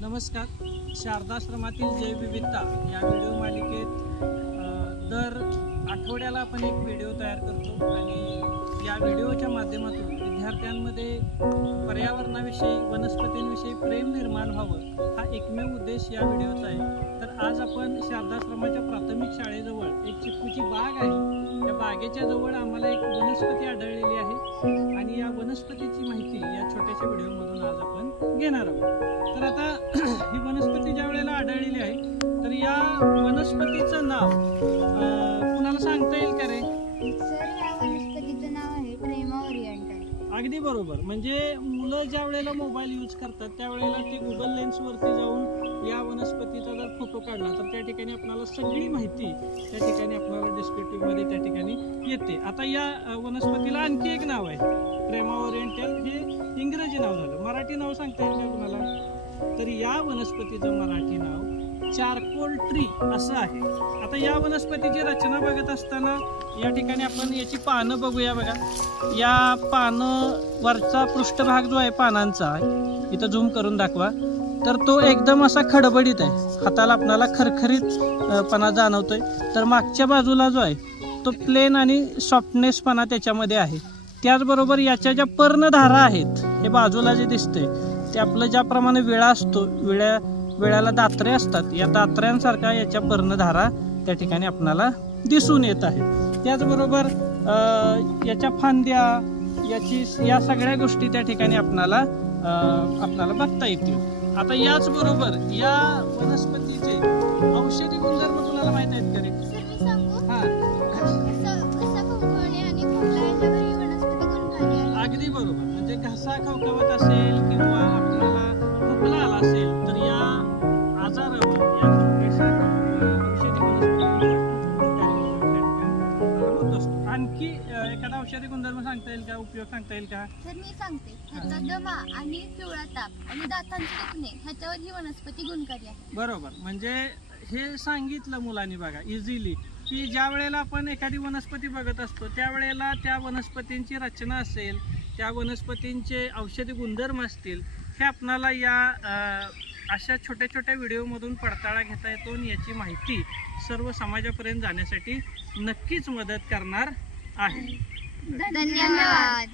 नमस्कार. शारदाश्रमातील जैवविविधता या व्हिडिओ मालिकेत दर आठवड्याला आपण एक व्हिडिओ तयार करतो आणि या व्हिडिओच्या माध्यमातून विद्यार्थ्यांमध्ये पर्यावरणाविषयी वनस्पतींविषयी प्रेम निर्माण व्हावं हा एकमेव उद्देश या व्हिडिओचा आहे. तर आज आपण शारदाश्रमाच्या प्राथमिक शाळेजवळ एक चिक्कूची बाग आहे. या बागेच्या जवळ आम्हाला एक वनस्पती आढळलेली आहे आणि या वनस्पतीची माहिती या छोट्याशा व्हिडिओमधून आज आपण घेणार आहोत. तर आता ही वनस्पती ज्या वेळेला आढळलेली आहे तर या वनस्पतीचं नाव कुणाला सांगता येईल का रे? सर, या वनस्पतीचं नाव आहे प्रेमा ओरिएंटल. अगदी बरोबर. म्हणजे मुलं ज्या वेळेला मोबाईल यूज करतात त्यावेळेला ते गुगल लेन्सवरती जाऊन या वनस्पतीचा जर फोटो काढला तर त्या ठिकाणी आपल्याला सगळी माहिती त्या ठिकाणी आपल्याला डिस्क्रिप्टिव्हमध्ये त्या ठिकाणी येते. आता या वनस्पतीला आणखी एक नाव आहे प्रेमा ओरिएंटल. हे इंग्रजी नाव झालं. मराठी नाव सांगता येईल का कुणाला? तर या वनस्पतीचं मराठी नाव चारकोल ट्री असं आहे. आता या वनस्पतीची रचना बघत असताना या ठिकाणी आपण याची पानं बघूया. बघा, या पानं वरचा पृष्ठभाग जो आहे पानांचा, इथं झूम करून दाखवा, तर तो एकदम असा खडबडीत आहे. हाताला आपल्याला खरखरीत पणा जाणवतोय. तर मागच्या बाजूला जो आहे तो प्लेन आणि सॉफ्टनेसपणा त्याच्यामध्ये आहे. त्याचबरोबर याच्या ज्या पर्णधारा आहेत हे बाजूला जे दिसते ते आपलं ज्याप्रमाणे विळा असतो, विळ्याला दात्रे असतात, या दात्र्यांसारखा याच्या पर्णधारा त्या ठिकाणी आपल्याला दिसून येत आहे. त्याचबरोबर याच्या फांद्या, या सगळ्या गोष्टी त्या ठिकाणी आपल्याला बघता येतील. आता याचबरोबर या वनस्पतीचे औषधी गुणधर्म तुम्हाला माहित आहेत का रे? सर, मी सांगू? हा, घसा खवखवणे आणि खोकला याच्यावर ही वनस्पती गुणकारी आहे. अगदी बरोबर. म्हणजे घसा खवखवत असेल किंवा आपल्याला खोकला आला असेल तर या आजारावर या छोट्याशा औषधी वनस्पतीचा होत असतो. आणखी एखादा औषधी गुणधर्म सांगता येईल का? उपयोग सांगता येईल का? सर, मी सांगते. ह्याचा दमा आणि पिवळा ताप आणि दातांचे दुखणे ह्याच्यावर ही वनस्पती गुणकारी आहे. बरोबर. म्हणजे हे सांगितलं मुलांनी बघा इझिली की ज्या वेळेला आपण एखादी वनस्पती बघत असतो त्यावेळेला त्या वनस्पतींची रचना असेल, त्या वनस्पतींचे औषधी गुणधर्म असतील, हे आपणाला या अशा छोट्या छोट्या व्हिडिओमधून पडताळा घेता येतो आणि याची माहिती सर्व समाजापर्यंत जाण्यासाठी नक्कीच मदत करणार आहे. धन्यवाद.